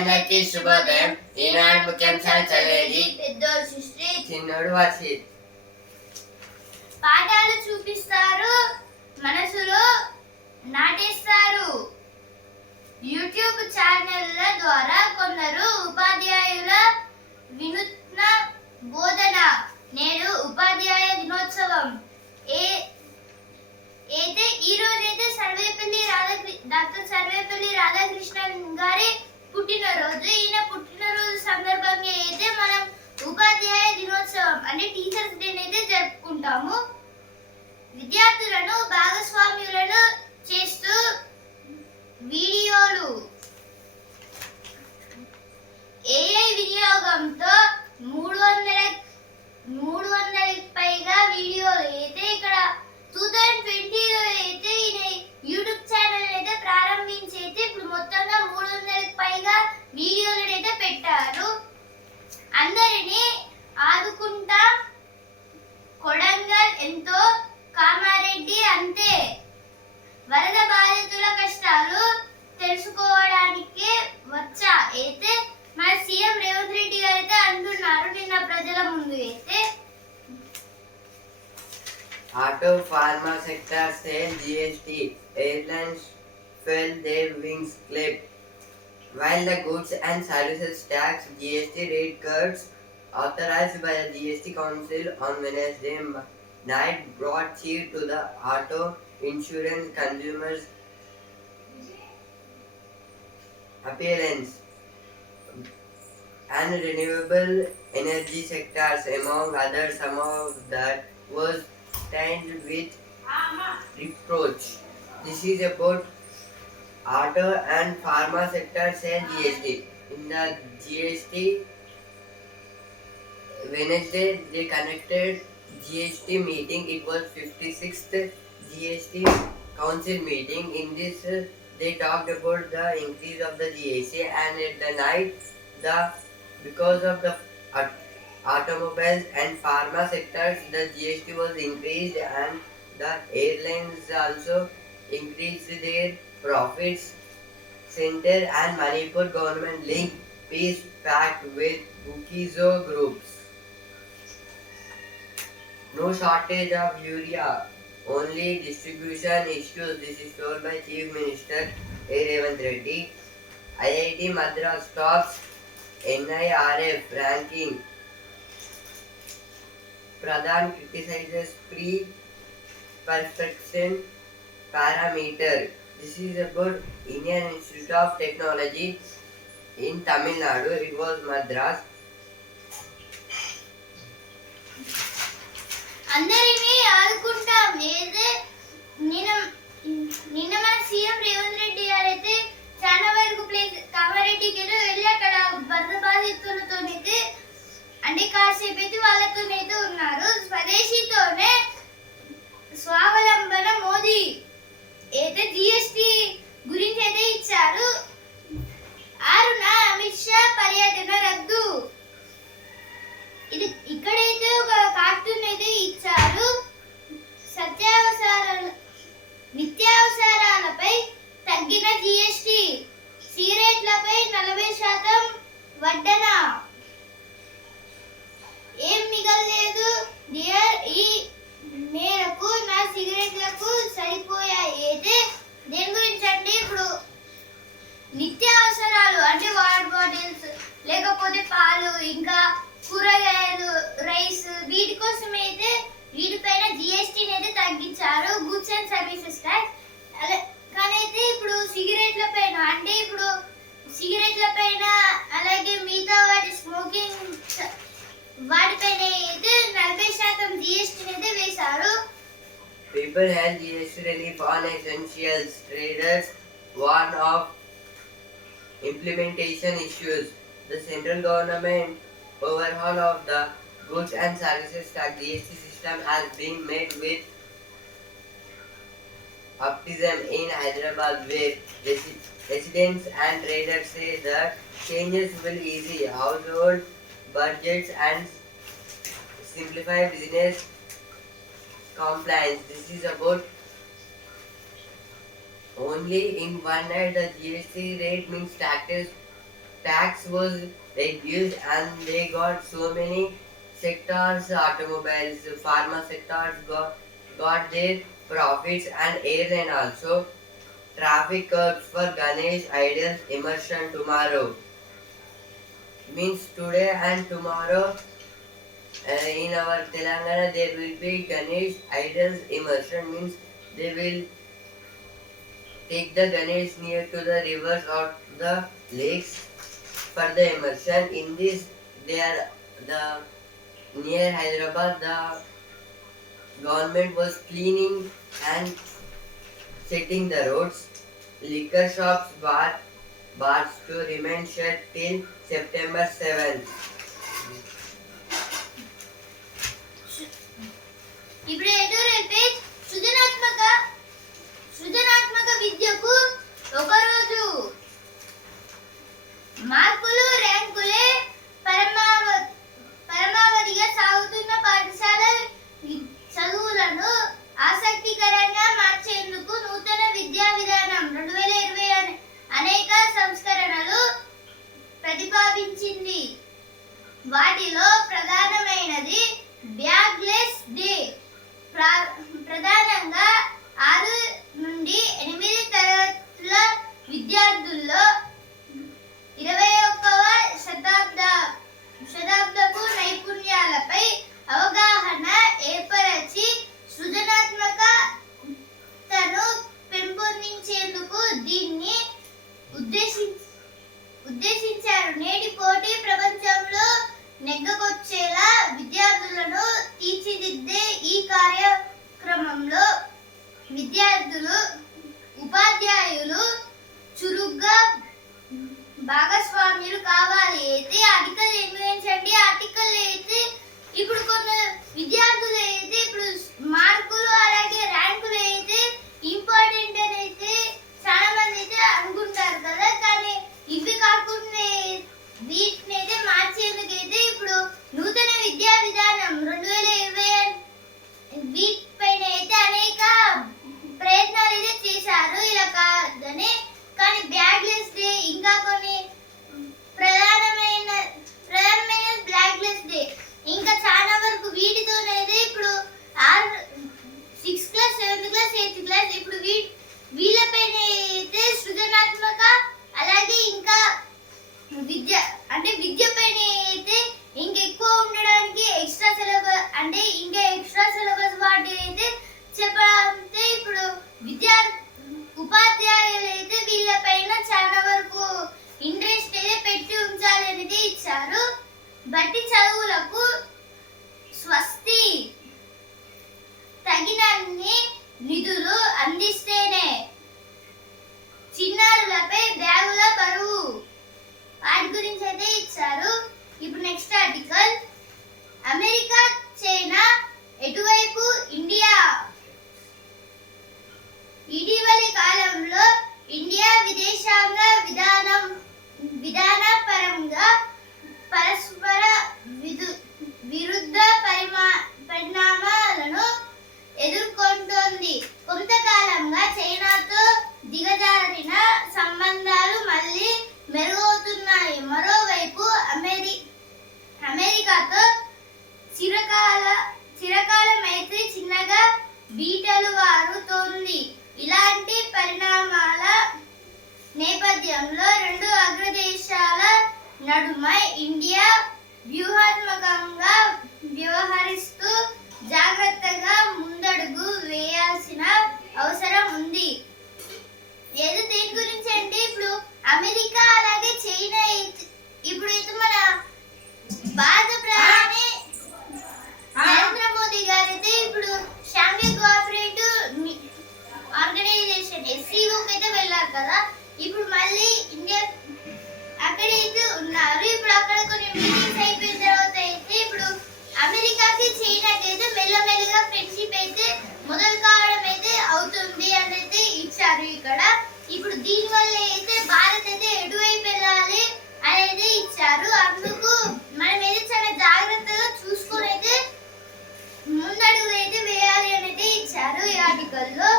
అందరికీ శుభోదయం. ఈనాడు ముఖ్యాంశాలు చదివేది పెద్దోడు సృష్టి చిన్నోడు వర్షిత్ పాఠాలు చూపిస్తారు మనసులో నాటేస్తారు. యూట్యూబ్ ఛానళ్ళ ద్వారా కొందరు ఉపాధ్యాయుల వినూత్న బోధన. నేడు ఉపాధ్యాయ దినోత్సవం. ఏ అయితే ఈ రోజైతే సర్వేపల్లి రాధాకృ డాక్టర్ సర్వేపల్లి రాధాకృష్ణన్ గారి పుట్టినరోజు. ఈయన పుట్టినరోజు సందర్భంగా అయితే మనం ఉపాధ్యాయ దినోత్సవం అంటే టీచర్స్ డే అయితే జరుపుకుంటాము. విద్యార్థులను భాగస్వామ్యులను చేస్తూ వీడియోలు ఏఐ వినియోగంతో మూడు వందల మూడు వందలకి పైగా వీడియోలు అయితే ఇక్కడ టూ థౌజండ్ ట్వంటీలో అయితే ఈయన యూట్యూబ్ ఛానల్ అయితే ప్రారంభించి అయితే ఇప్పుడు మొత్తంగా మూడు వందలకి పైగా వీడియోలను అయితే పెట్టారు. అందరినీ ఆదుకుంటా కొడంగల్ ఎంతో కామారెడ్డి అంతే. వరద బాధితుల కష్టాలు తెలుసుకోవడానికి వచ్చా. అయితే మన సీఎం రేవంత్ రెడ్డి గారు అయితే అంటున్నారు నిన్న ప్రజల ముందు అయితే. Auto pharma sector sale GST airlines fell their wings clip While the goods and services tax GST rate cuts authorized by the GST Council on Wednesday night brought cheer to the auto insurance consumers appearance and renewable energy sectors among others some of that was stained with reproach. This is about auto and pharma sector sale GST. In the GST Wednesday they connected GST meeting. It was 56th GST council meeting. In this they talked about the increase of the GST and at the night the because of the automobiles and pharma sectors the GST was increased and the airlines also increased their profits. Center and Manipur government link peace pact with Bukizo groups. No shortage of urea, only distribution issues. This is told by Chief Minister A. Revant Reddy. IIT Madras tops NIRF ranking. Pradhan criticizes pre-perfection parameter. This is about Indian Institute of Technology in Tamil Nadu. It was Madras. అందరినీ ఆదుకుంటాం ఏదే నిన్న నిన్న మన CM Revanth Reddy గారు అయితే చాలా వరకు place కామారెడ్డికి వెళ్ళి వెళ్ళి అక్కడ వరద బాధితులతోనైతే అంటే కాసేపు అయితే వాళ్ళతోనైతే ఉన్నారు స్వదేశీతోనే స్వావలంబన మోదీ అయితే జిఎస్టి గురించి అయితే ఇచ్చారు? ఆరున అమిత్ షా పర్యటన రద్దు. ఇది ఇక్కడైతే ఒక కార్టూన్ అయితే ఇచ్చారు. People GST relief on essentials. Traders warn of implementation issues. The central government overhaul of the goods and services tax GST system has been made with optimism in Hyderabad where residents and traders say that changes will ease household budgets and simplify business compliance. This is about only in one night the GST rate means taxes tax was reduced and they got so many sectors, automobiles, pharma sectors got, got their profits and airline also. Traffic curbs for Ganesh idols immersion tomorrow. Means today and tomorrow uh, in our Telangana there will be Ganesh idols immersion means they will take the Ganesh near to the rivers or the lakes for the immersion. In this, they are the near Hyderabad. The government was cleaning and setting the roads. Liquor shops, bar, bars to remain shut till September 7th. బట్టి చదువులకు అమెరికాతో చిరకాల చిరకాల మైత్రి చిన్నగా బీటలు వారుతోంది ఇలాంటి పరిణామాల నేపథ్యంలో రెండు అగ్రదేశాల నడుమ ఇండియా వ్యూహాత్మకంగా వ్యవహరిస్తూ జాగ్రత్తగా ముందడుగు వేయాల్సిన అవసరం ఉంది. ఏదో దేని గురించి అంటే ఇప్పుడు అమెరికా అలాగే చైనా ఇప్పుడు అయితే మన భారత ప్రధాని నరేంద్ర మోదీ గారు అయితే ఇప్పుడు షాంఘై కోఆపరేటివ్ ఆర్గనైజేషన్ ఎస్సీఓకి అయితే వెళ్ళారు కదా. ఇప్పుడు మళ్ళీ ఇండియా అక్కడైతే ఉన్నారు. ఇప్పుడు అక్కడ కొన్ని మీటింగ్స్ అయిపోయిన తర్వాత అయితే ఇప్పుడు అమెరికాకి చైనాకి అయితే మెల్లమెల్లగా ఫ్రెండ్షిప్ అయితే మొదలు కావడం అయితే అవుతుంది అని అయితే ఇచ్చారు ఇక్కడ. ఇప్పుడు దీని వల్ల అయితే భారత్ అయితే ఎటువైపు వెళ్ళాలి? అనేది ఇచ్చారు అందుకు మనం అయితే చాలా జాగ్రత్తగా చూసుకొని అయితే ముందడుగు అయితే వేయాలి అనేది ఇచ్చారు ఈ ఆర్టికల్లో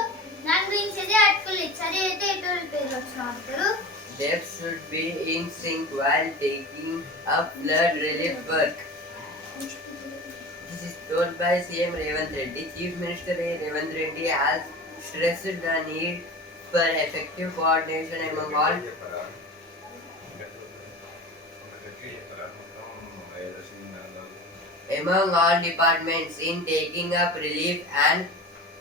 దాని గురించి అయితే ఆర్టికల్ ఇచ్చారు అయితే ఎటువంటి పేరు వచ్చిన article should be in sync while taking up flood relief work. This is told by CM Revanth Reddy. Chief Minister A. Revant Reddy has stressed the need for effective coordination among all among all departments in taking up relief and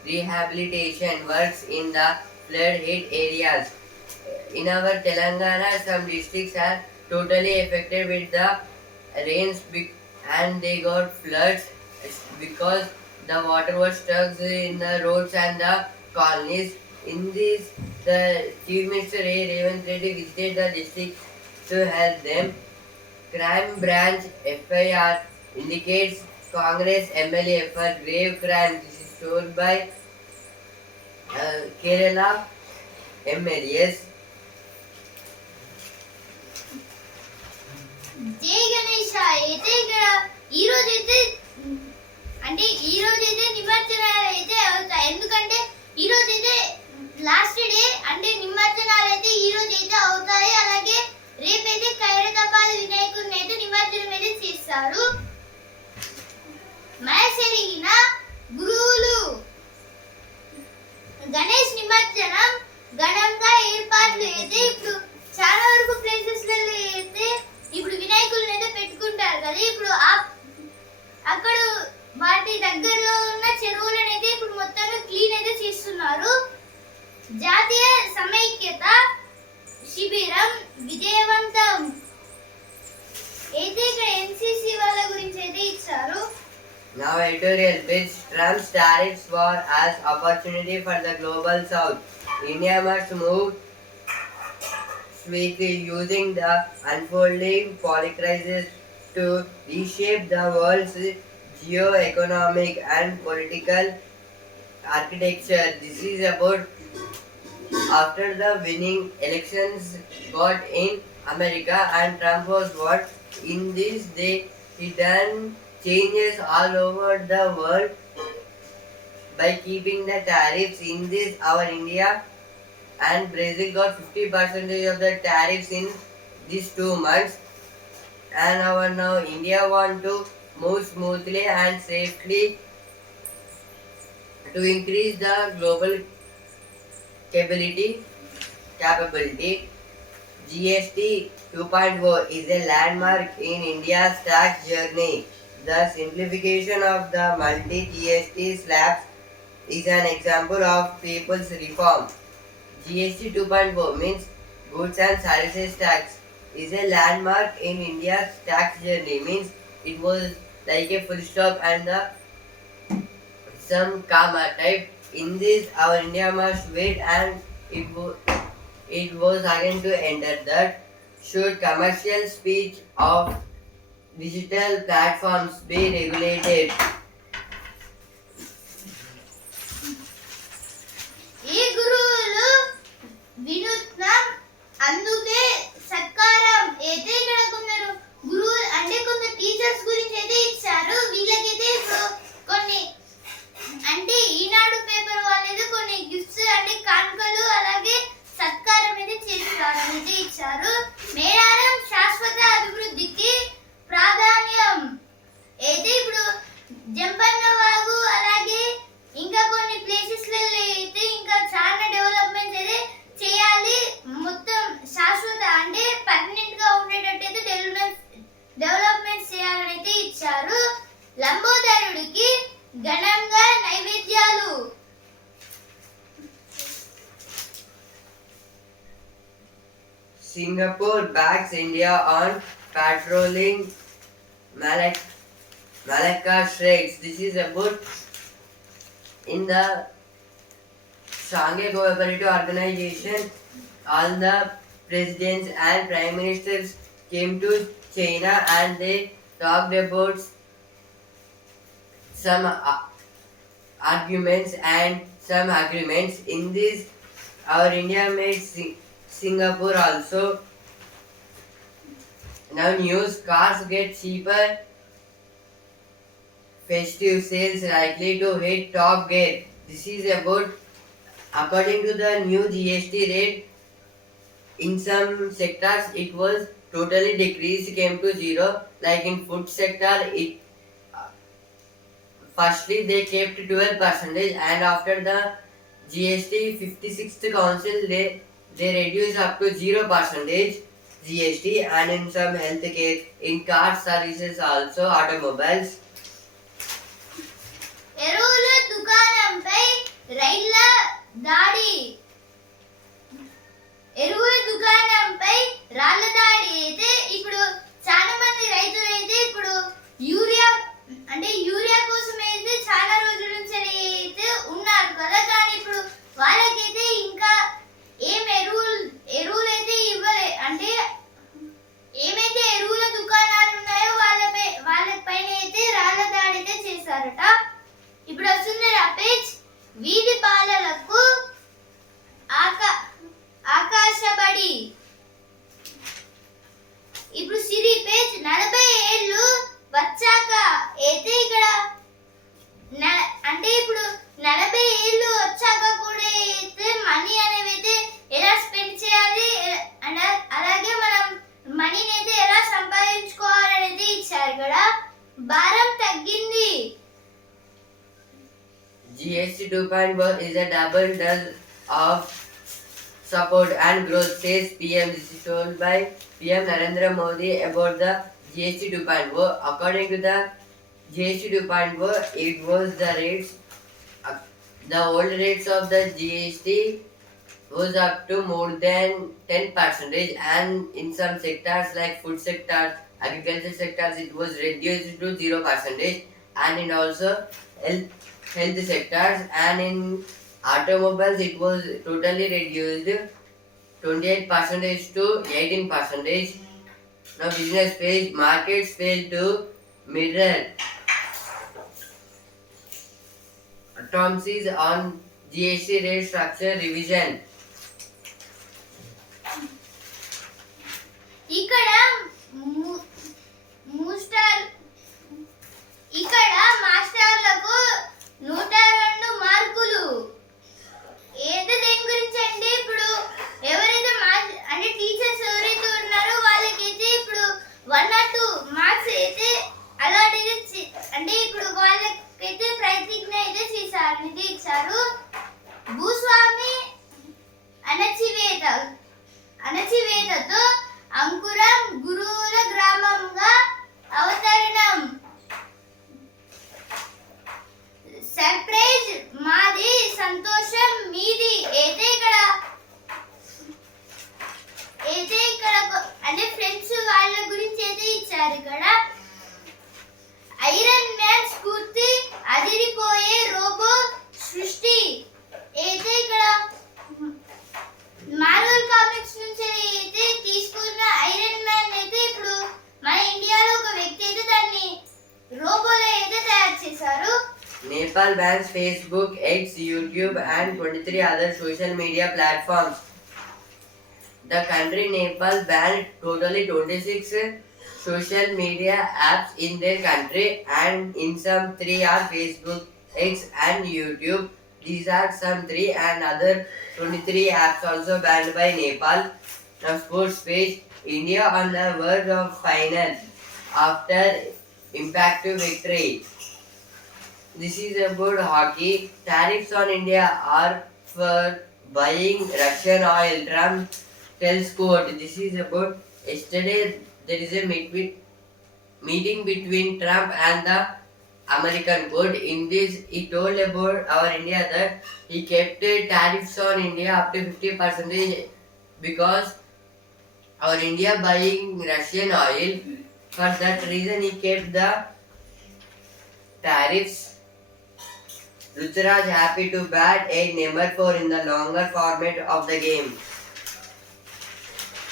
rehabilitation works in the flood hit areas. In our Telangana, some districts are totally affected with the rains and they got floods because the water was stuck in the roads and the colonies. In this, the Chief Minister A. Revant Reddy visited the districts to help them. Crime branch FIR indicates Congress MLA for grave crime. This is told by uh, Kerala MLAs. జై గణేష అయితే ఇక్కడ ఈ రోజు అయితే అంటే ఈ రోజు అయితే నిమజ్జనాలు అయితే అవుతాయి ఎందుకంటే ఈ రోజు అయితే లాస్ట్ డే అంటే నిమజ్జనాలు అయితే ఈ రోజు అయితే అవుతాయి అలాగే రేపైతే ఖైరతాబాద్ వినాయకుడిని అయితే నిమజ్జనం అయితే చేస్తారు మయసెరిగిన గురువులు గణేష్ నిమజ్జనం ఘనంగా ఏర్పాట్లు అయితే ఇప్పుడు చాలా వరకు ప్లేసెస్ అయితే ఇప్పుడు వినాయకులను అయితే పెట్టుకుంటారు కదా. ఇప్పుడు ఆ- అక్కడ వాటి దగ్గరలో ఉన్న చెరువులను అయితే ఇప్పుడు మొత్తంగా క్లీన్ అయితే చేస్తున్నారు. జాతీయ సమైక్యత శిబిరం విజయవంతం. అయితే ఇక్కడ ఎన్సిసి వాళ్ళ గురించి అయితే ఇచ్చారు. Now editorial which Trump's tariffs war as opportunity for the global south. India must move swiftly using the unfolding polycrisis to reshape the world's geo-economic and political architecture. This is about after the winning elections got in America and Trump was what in this they he done changes all over the world by keeping the tariffs in this our India and Brazil got 50 percentage of the tariffs in these two months and our now India want to move smoothly and safely to increase the global capability capability GST 2.0 is a landmark in India's tax journey. The simplification of the multi GST slabs is an example of people's reform. GST 2.0 means goods and services tax is a landmark in India's tax journey means it was like a full stop and the some comma type. In this, our India must wait and it, wo- it was again to enter that should commercial speech of digital platforms be regulated. ఈ గురువులు వినూత్నం అందుకే సత్కారం అయితే ఇక్కడ కొందరు గురువులు అంటే కొందరు టీచర్స్ గురించి అయితే ఇచ్చారు వీళ్ళకైతే ఇప్పుడు కొన్ని అంటే ఈనాడు పేపర్ వాళ్ళైతే కొన్ని గిఫ్ట్స్ అంటే కానుకలు అలాగే సత్కారం అయితే చేస్తారు అయితే ఇచ్చారు మేడారం శాశ్వత అభివృద్ధికి India on patrolling Malak- Malacca Straits. This is about in the Shanghai Cooperative Organization. All the presidents and prime ministers came to China and they talked about some uh, arguments and some agreements. In this, our India made Sing- Singapore also. Now news cars get cheaper. Festive sales likely to hit top gear. This is about according to the new GST rate. in some sectors it was totally decreased came to zero like in food sector it firstly they kept 12 percentage and after the gst 56th council they they reduced up to 0 percentage gst and in some healthcare in car services also automobiles. ఎరువుల దుకాణంపై రైళ్ళ దాడి. ఎరువుల దుకాణంపై రాళ్ళ దాడి అయితే ఇప్పుడు చాలా మంది రైతులు అయితే ఇప్పుడు యూరియా అంటే యూరియా కోసం అయితే చాలా రోజుల నుంచి అయితే ఉన్నారు కదా. కానీ ఇప్పుడు వాళ్ళకైతే ఇంకా ఏం ఎరువులు ఎరువులు అయితే ఇవ్వలే. అంటే ఏమైతే ఎరువుల దుకాణాలు ఉన్నాయో వాళ్ళపై వాళ్ళపైన అయితే రాళ్ళ దాడి అయితే చేశారట. ఇప్పుడు వస్తుంది రపేజ్ వీధి పాలలకు ఆకా ఆకాశబడి ఇప్పుడు సిరి పేజ్. నలభై ఏళ్ళు వచ్చాక అయితే ఇక్కడ అంటే ఇప్పుడు నలభై ఏళ్ళు వచ్చాక కూడా అయితే మనీ అనేవి అయితే ఎలా స్పెండ్ చేయాలి ఎ- అలా- అలాగే మనం మనీని అయితే ఎలా సంపాదించుకోవాలనేది ఇచ్చారు ఇక్కడ భారం తగ్గింది GST 2.1 is a double dose of support and growth, says PM. This is told by PM Narendra Modi about the GST 2.0. According to the GST 2.0, it was the rates, uh, the old rates of the GST was up to more than 10 percentage and in some sectors like food sectors, agriculture sectors, it was reduced to 0 percentage. And in also health sectors and in automobiles it was totally reduced 28 percentage to 18 percentage. Now business page markets failed to mirror terms is on GST rate structure revision ఇక్కడ ము- మూస్టర్ ఇక్కడ మాస్టర్లకు నూట రెండు మార్కులు ఏది bans Facebook, X, YouTube, and 23 other social media platforms. The country Nepal banned totally 26 social media apps in their country, and in some three are Facebook, X, and YouTube. These are some three, and other 23 apps also banned by Nepal. Now, sports page India on the verge of final after impactful victory. This is about hockey. Tariffs on India are for buying Russian oil. Trump tells quote. This is about yesterday. There is a meeting between Trump and the American court. In this, he told about our India that he kept tariffs on India up to 50 percent because our India buying Russian oil. For that reason, he kept the tariffs. Ruturaj happy to bat a number 4 in the longer format of the game.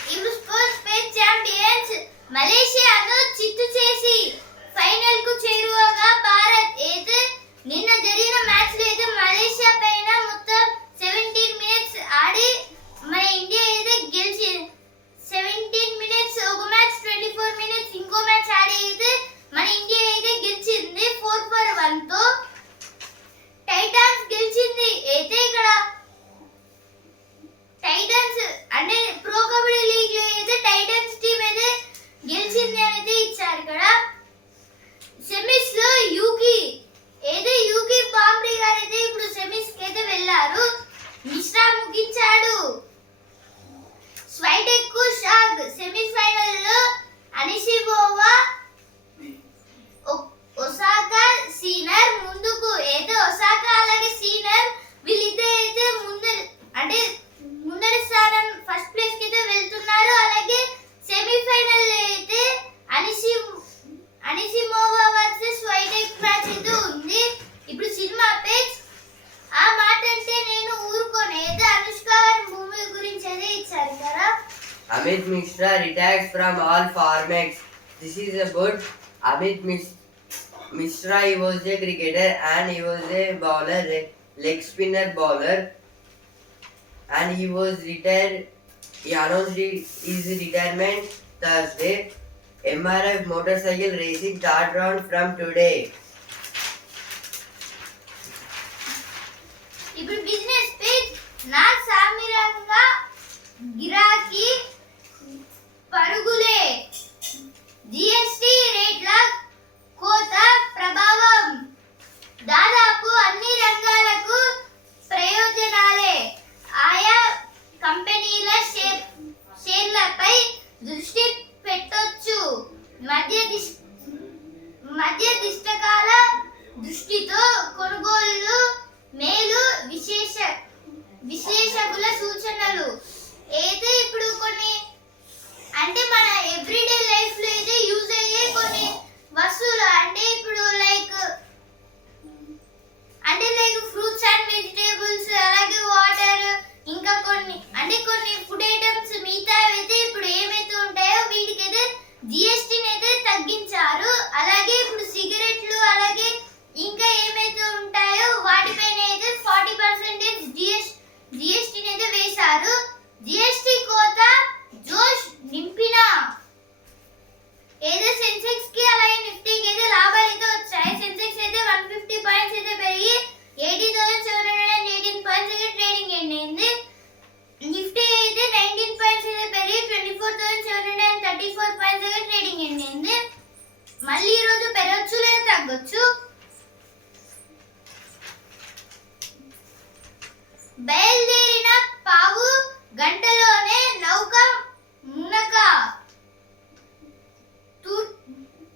ఇప్పుడు sports page champions మలేషియాను చిత్తు చేసి ఫైనల్కు చేరువగా భారత్ అయితే was a cricketer and he was a bowler, le- leg spinner bowler, and he was retired. He announced his retirement Thursday. MRF motorcycle racing start round from today. ఇప్పుడు business page నా సామిరంగా గిరాకీ పరుగులే GST రేట్ల కోత ప్రభావం. దాదాపు అన్ని రంగాలకు ప్రయోజనాలే. ఆయా కంపెనీల షేర్ షేర్లపై దృష్టి పెట్టొచ్చు. మధ్య మధ్య దిష్టకాల దృష్టితో కొనుగోళ్ళు మేలు విశేష విశ్లేషకుల సూచనలు. అయితే ఇప్పుడు కొన్ని అంటే మన ఎవ్రీడే లైఫ్లో అయితే మళ్ళీ ఈ రోజు పెరగచ్చు లేదా తగ్గొచ్చు. బయలుదేరిన పావు గంటలోనే నౌక మునక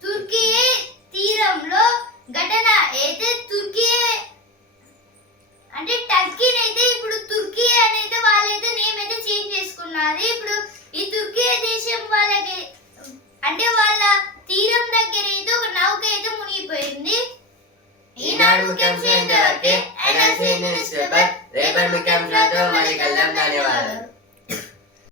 తుర్కీ తీరంలో ఘటన అయితే తుర్కీ అంటే టర్కీని అయితే ఇప్పుడు తుర్కీ అనేది వాళ్ళైతే నేమ్ అయితే చేంజ్ చేసుకున్నారు. ఇప్పుడు ఈ తుర్కీ దేశం వాళ్ళకి అంటే వాళ్ళ తీరం దగ్గర ఏదో ఒక నౌక అయితే మునిగిపోయింది. ఈనాడు ముఖ్యాంశాలతో రేపటి ముఖ్యాంశాలతో మళ్ళీ కలుద్దాం ధన్యవాదాలు.